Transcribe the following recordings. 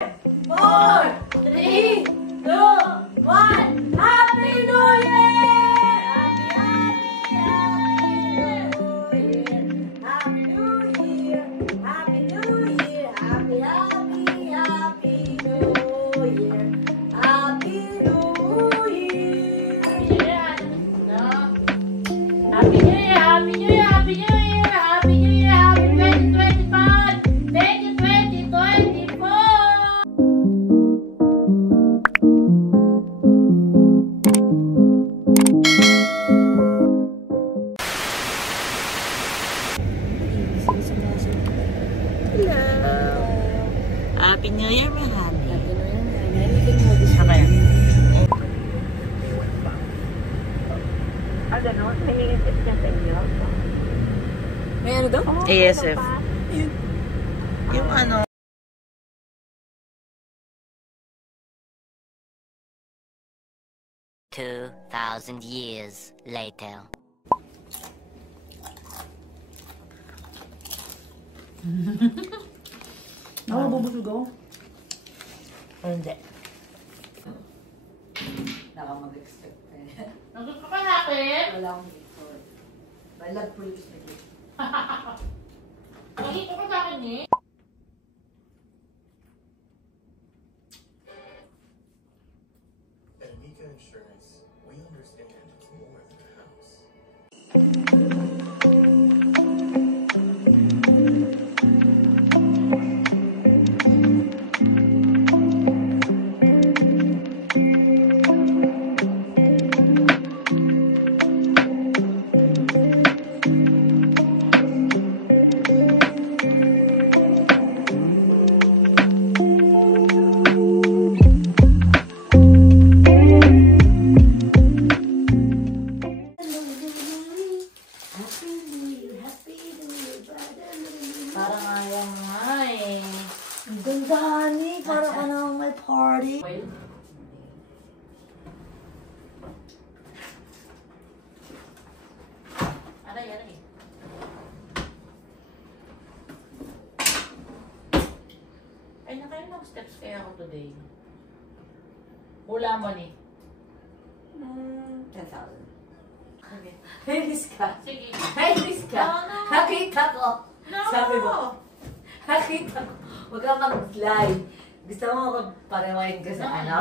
4, 3, 2, 1. Happy New Year! Happy New Year! Happy New Year! Happy New Year! Happy, happy New Year! Happy New Year! Happy New Year! Happy New Year! Happy New Year! Happy New Year! Happy 2025! Thank you 2024! Happy New Year, mahali. Ganon? May hingipit niya sa inyo? May ano daw? ASF. Yung ano. $2,000 years later. Ako, bubusog ako. Hindi. Naka mag-expect eh. Nandun ka pa sa akin? Wala akong record. Balag po yung spaghetti. Nandun ka pa sa akin eh? At Amica Insurance, we understand it's more than a house. Parang ayaw nga eh. Ang ganda, honey. Para ka na may party. Aray, aray. Ay, nakailang steps kaya ako today? Hula mo ni. 10,000. May miss ka. Sige. May miss ka. No. Nakita ko. No! Sabi mo. Nakita ko. Huwag ka mag-lie. Gusto mo ako parewain ko sa ano?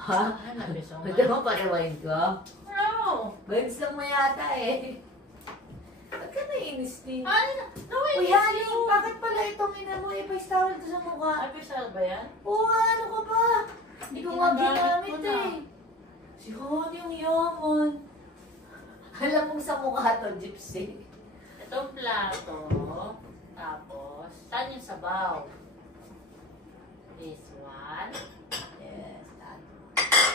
Ha? Ano, beso nga? Gusto mo parewain ko? No! Bags lang mo yata eh. Ba't ka nainis din? Ano? No, Uy, honey, bakit pala itong ina mo ipastawal ko sa mukha? Ay, pisal ba yan? Oo, ano ka ba? Hindi ko nga Ginagamit ginamit ko na. eh. Si Honey yung yaman. Alam mong sa mukha to, gypsy. Itong plato. Tapos, saan yung sabaw? This one. Yes, that.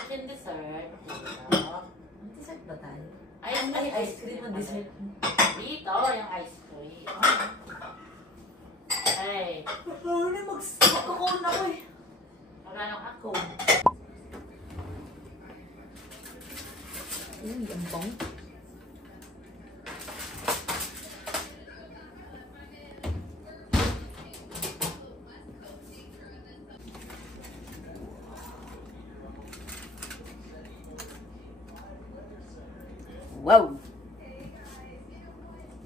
Yung dessert. Dito. May dessert ba tayo? Ay, Ice cream o dessert? Dito, yung ice cream. Ay, Honey, magkakon ako eh. magano ka? Ako. Uy, ang bang. Wow!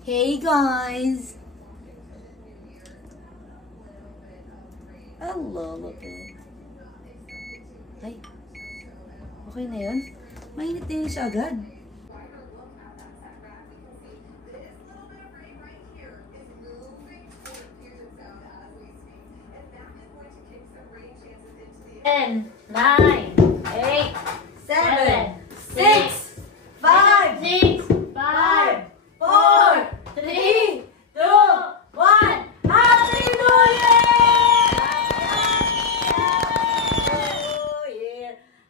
Hey guys! Hello, look at. Ay, okay na yun? Mainit na yun siya agad. Ten, 9, 8, 7, 6, 5, 6, 5, 4, 3, 2, 1. Happy New Year!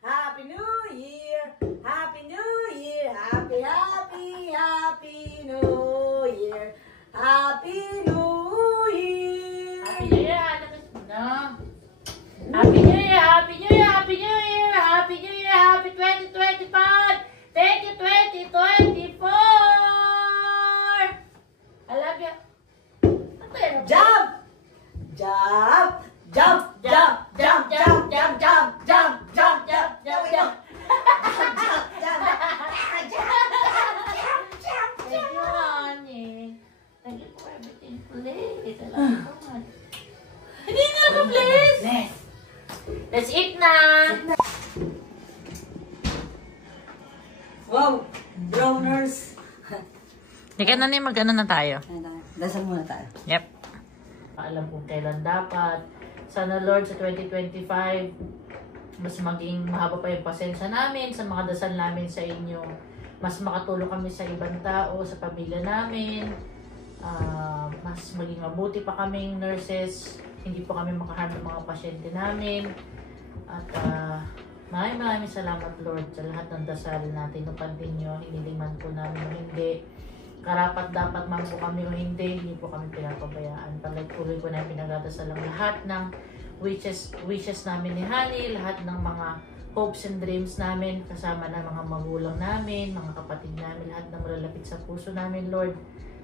Happy New Year! Happy New Year! Happy, happy, happy New Year! Happy New Year! Happy New Year, tapos na. Happy New Year, Happy New Year, Happy New Year, Happy New Year, Happy 2025. Thank you 2024. I love you. Ano yan? Jump! Jump! Jump! Jump! Jump! Let's eat na! Wow! Droners! Hindi ka na mag-ano na tayo. Dasal muna tayo. Yep. Alam kung kailan dapat. Sana Lord sa 2025, mas maging mahaba pa yung pasensya namin sa mga dasal namin sa inyo. Mas makatulong kami sa ibang tao, sa pamilya namin. Mas maging mabuti pa kaming nurses. Hindi po kami makaharm ng mga pasyente namin. At maraming salamat Lord sa lahat ng dasal na tinupad ninyo. Hiniliman po namin o hindi. Karapat dapat man po kami o hindi po kami pinapabayaan. Pagtuloy po namin pinagdadasal ang lahat ng wishes namin ni Honey, lahat ng mga hopes and dreams namin, kasama ng mga magulang namin, mga kapatid namin, lahat ng malalapit sa puso namin, Lord.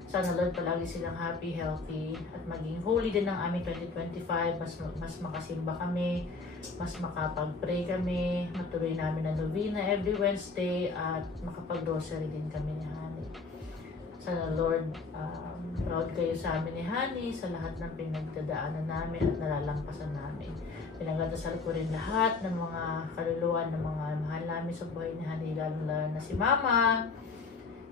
Sana Lord palagi silang happy, healthy, at maging holy din ang aming 2025. Mas makasimba kami, mas makapag-pray kami, matuloy namin ang novena every Wednesday, at makapag-grocery din kami ni Honey. Sana Lord, proud kayo sa amin ni Honey sa lahat ng pinagdadaanan namin at nalalampasan namin. Pinagdasal ko rin lahat ng mga kaluluwa ng mga mahal namin sa buhay ni Honey, lalo na si Mama.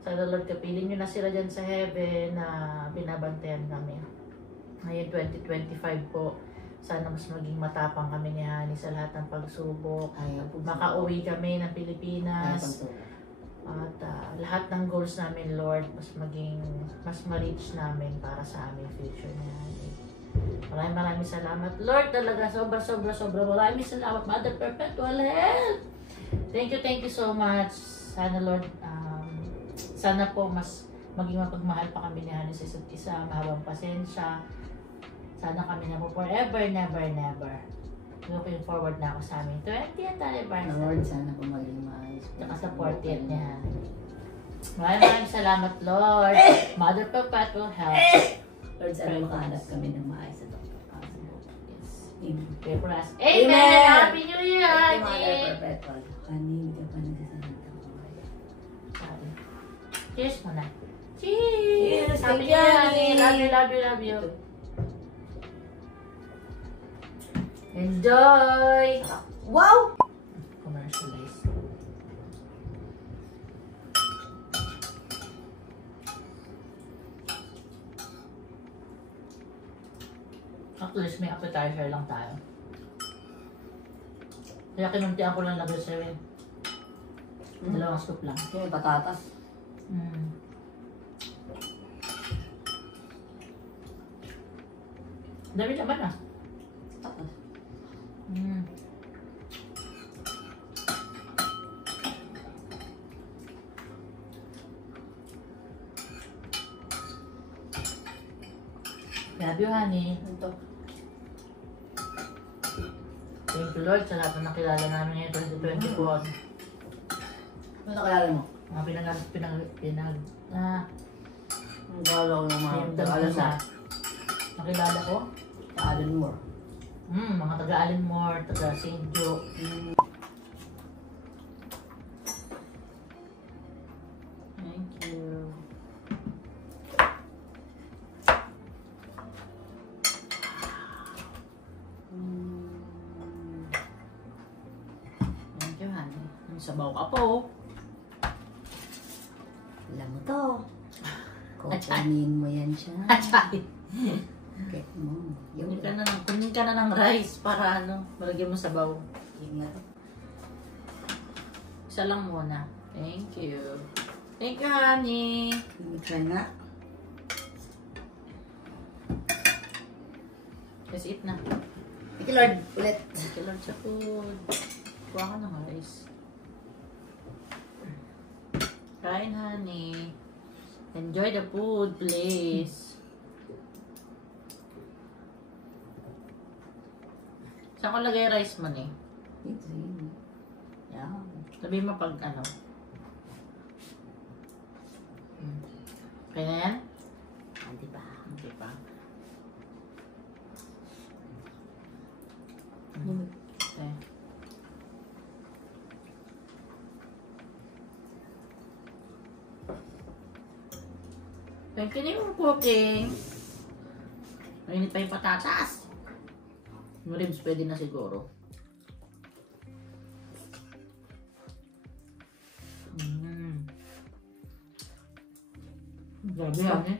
Sana Lord, kapiling nyo na sila dyan sa heaven na binabantayan kami. Ngayon 2025 po, sana mas maging matapang kami ni Honey sa lahat ng pagsubok. Makauwi kami ng Pilipinas. At lahat ng goals namin, Lord, mas ma-reach namin para sa aming future niya. Maraming salamat, Lord. Talaga, sobra. Maraming salamat, Mother Perpetual Health. Thank you so much. Sana, Lord, sana po mas maging mapagmahal pa kami ni Honey sa isa't isa, mahabang pasensya. Sana kami na po forever, never. Looking forward na ako sa aming 20th anniversary. Lord, sana po maging maayos. Tsaka sa 40th niya. Maraming salamat, Lord. Mother Perpetual Health. Lord, sana makahanap kami ng maayos sa Dr. Possible. Yes. Amen. Pray for us. Amen! Happy New Year, Thank you, Mother Honey! Perpetual. Honey, hindi ka pa nagsasalita ko. Cheers muna. Cheers! Cheers! Happy Thank New you, Year, Honey! Honey! Love you. Enjoy! Wow! Commercialize. At least may appetizer lang tayo. Kaya kinuntian ko lang lagay sa rin. Dalawang scoop lang. Yung patatas. Dami naman ah. Patatas. Love you, Honey. Ito. Thank you, Lord, sa lahat na nakilala namin ngayon 2024. Ano nakalala mo? Mga Ang gala ko ng mga yung taga-alan mo. nakilala ko. Taga-alan mo. Mga taga-Allenmore, taga-St. Joe. Thank you. Thank you, honey. Sabaw ka po. Alam mo to. Kukunin mo yan siya. Okay. Kunin ka na ng rice para malagyan mo sabaw. Ingat. Isa lang muna. Thank you. Thank you, honey. Try nga. Let's eat na. Thank you, Lord. Ulit. Thank you, Lord, sa food. Kuha ka ng rice. Kain, honey. Enjoy the food, please. Saan ko lagay rice mo ni? It's in. Yeah. Sabi mo pag ano. Kaya na yan? Hindi pa. Hindi pa. Okay. Thank you yung cooking. Mainit pa yung patatas. Yung ribs pwede na siguro. Grabe yan eh.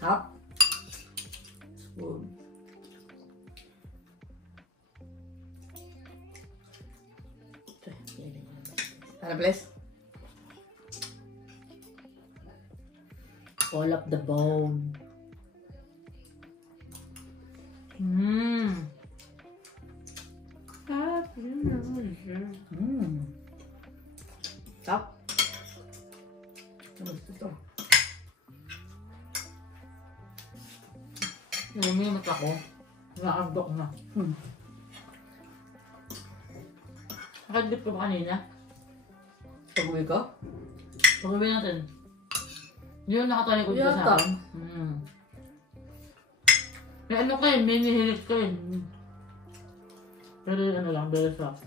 Hap. Spoon. Tara, bless. All up the bone. Mmm. Hap. Ano ito? Lumimot ako. Nakagdok na. Nakadip ko ba kanina? Pag-uwi ko? Pag-uwi natin. Yun, nakatalikod ka sa Yata. akin. May ano kayo, may nihilig kayo. Pero ano lang, very soft.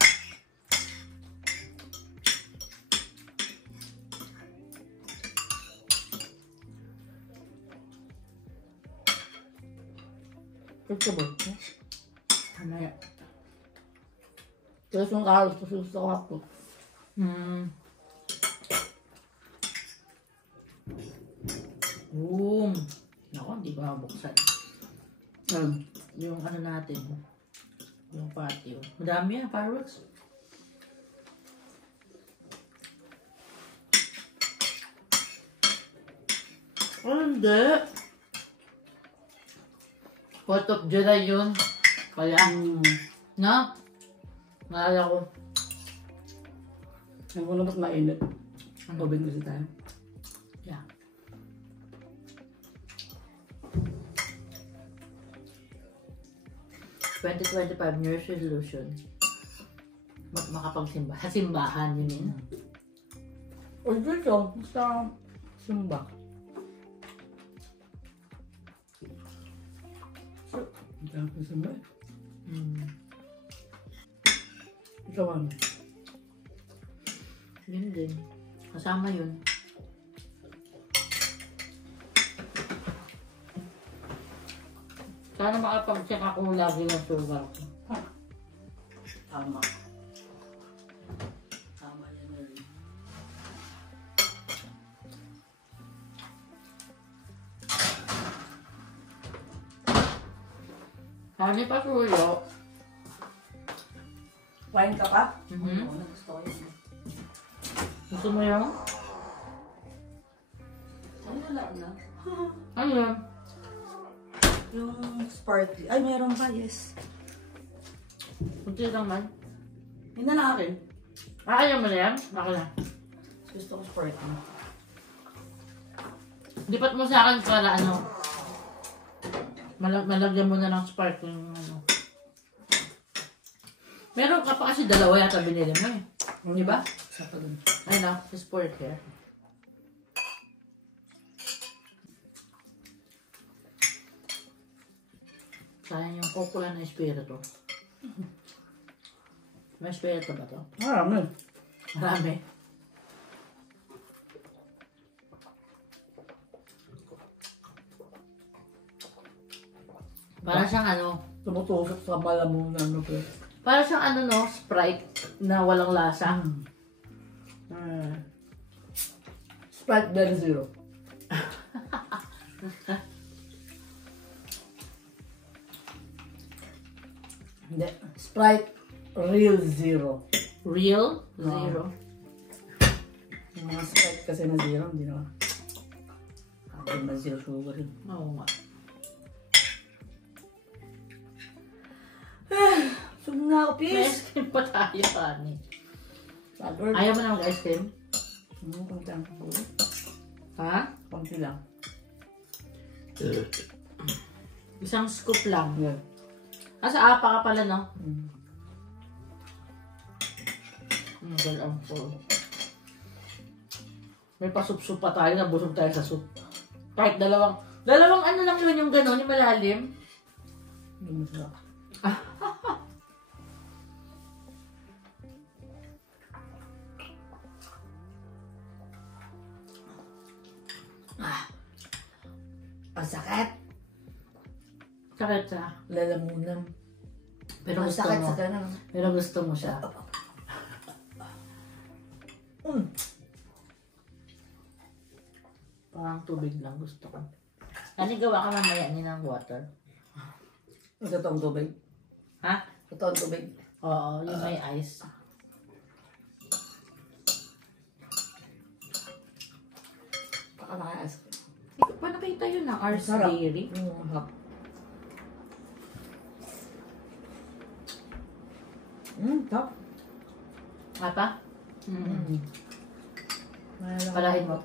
Vegetable. Mamaya. Tapos yung carrots, kasi gusto ko hapto. Boom! Naku, hindi ko mabuksan. Ano? Yung ano natin, yung patio. Madami yan, fireworks. Oh, hindi. 4th of July yun. Kaya, na? Naalala ko. Ang ko naman mainit. Oven kasi tayo. Yeah. '25 New Year's resolution. Makapagsimba. Simbahan yun yun. O dito, sa simba. Ang dami ko simba eh. Ikaw ano? Yun din. Kasama yun. Sana makapag-check ako lagi ng sugar ko. Tama. Tama yan na rin. Hani pa suyo. Wine ka pa? Mhm. Oo, gusto ko yun. Gusto mo yun? Ano lang na? Ano yun? Yung sparkly. Ay, meron pa, yes. Kunti lang man. Hindi na akin. Ayaw mo na yan? Ako na. Gusto ko sparkly. Lipat mo sa akin para ano. Malagyan mo na ng sparkling ano. Meron ka pa kasi dalawa yata binili mo eh. Di ba? Isa pa dun. Ay na, just pour it here. Sayang yung popular na espiritu. May espiritu ba to? Marami. Marami. Para siyang ano, Tumutusok sa malamong na ano po. para siyang ano no, Sprite na walang lasa. Sprite Berry Zero. Hindi. Sprite Real Zero. Real? Zero. Yung mga Sprite kasi na zero, hindi na. Hindi na zero sugar yun. Oo nga. Sum na ako, May please. ice cream pa tayo, honey. Salward. Ayaw mo na mag-ice cream? Konti lang. Ha? Konti lang. Isang scoop lang. Yeah. Sa apa ka pala, no? Mm. Ang full. May pasup-sup pa tayo, nabusog tayo sa soup. Kahit dalawang ano lang yun yung gano'n, yung malalim. Hindi mo sarap. Ang sakit. Sakit siya. Lalamunan. Pero Ang gusto sakit mo. sa ganun. Pero gusto mo siya. Parang tubig lang gusto ko. Gawa ka mamaya ni ng water. Ito toong tubig. Ha? Ito toong tubig. Oo, yung may ice. Pakalakas. Hindi ko pa nakita yun ng Ars Sarap. Dairy. Mahap. Top. Apa? Palahin mo.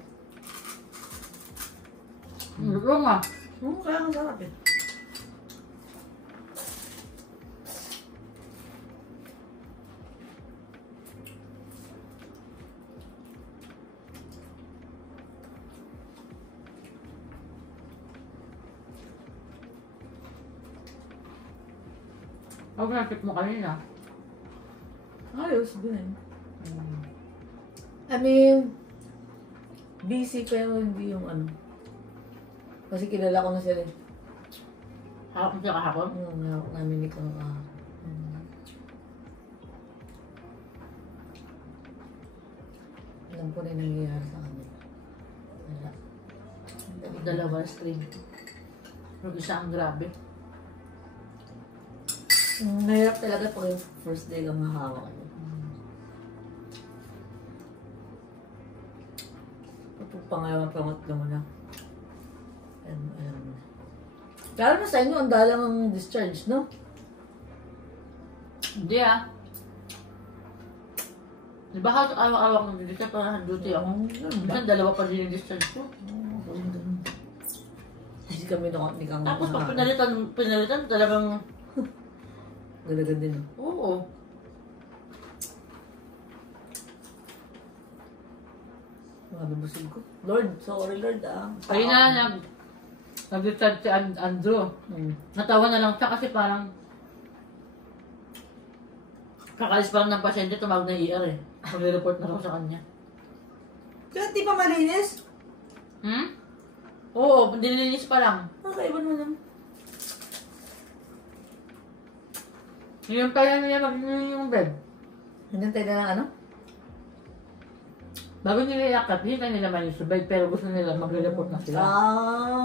Oo nga. Kaya ang sarap eh. Huwag nakip mo kanina. Ayos din eh. I mean, busy pero hindi yung ano. Kasi kilala ko na sila eh. Hawak mo siya kahapon? Hawak namin ni Kang alam ko na yung nangyayari sa kanila. Wala. Dalawa screen. Yung isa ang grabe. Nahirap talaga pag yung first day lang mahawak ko. Kapag pangalang-pangatlo mo na. Alam mo. Lalo na sa inyo, ang dalang ang discharge, no? Hindi ah. Di ba hawak ng discharge para duty ako? Minsan dalawa pa din yung discharge ko. Kasi kami ni Kang Tapos pag pinalitan talagang galagan din. oo. Mga busog ko. Lord, sorry Lord ah. Ayun na, nag-discharge si Andrew. Natawa na lang siya kasi parang kakalis pa lang ng pasyente, tumawag na ER eh. Mag-report na raw sa kanya. Kaya di pa malinis? Oo, nilinis pa lang. Nakaiba naman. Yung kaya niya mag-inom yung bed. Hinantay na lang ano? Bago nila iakap, hindi nila man yung bed, pero gusto nila mag-report na sila. Ah,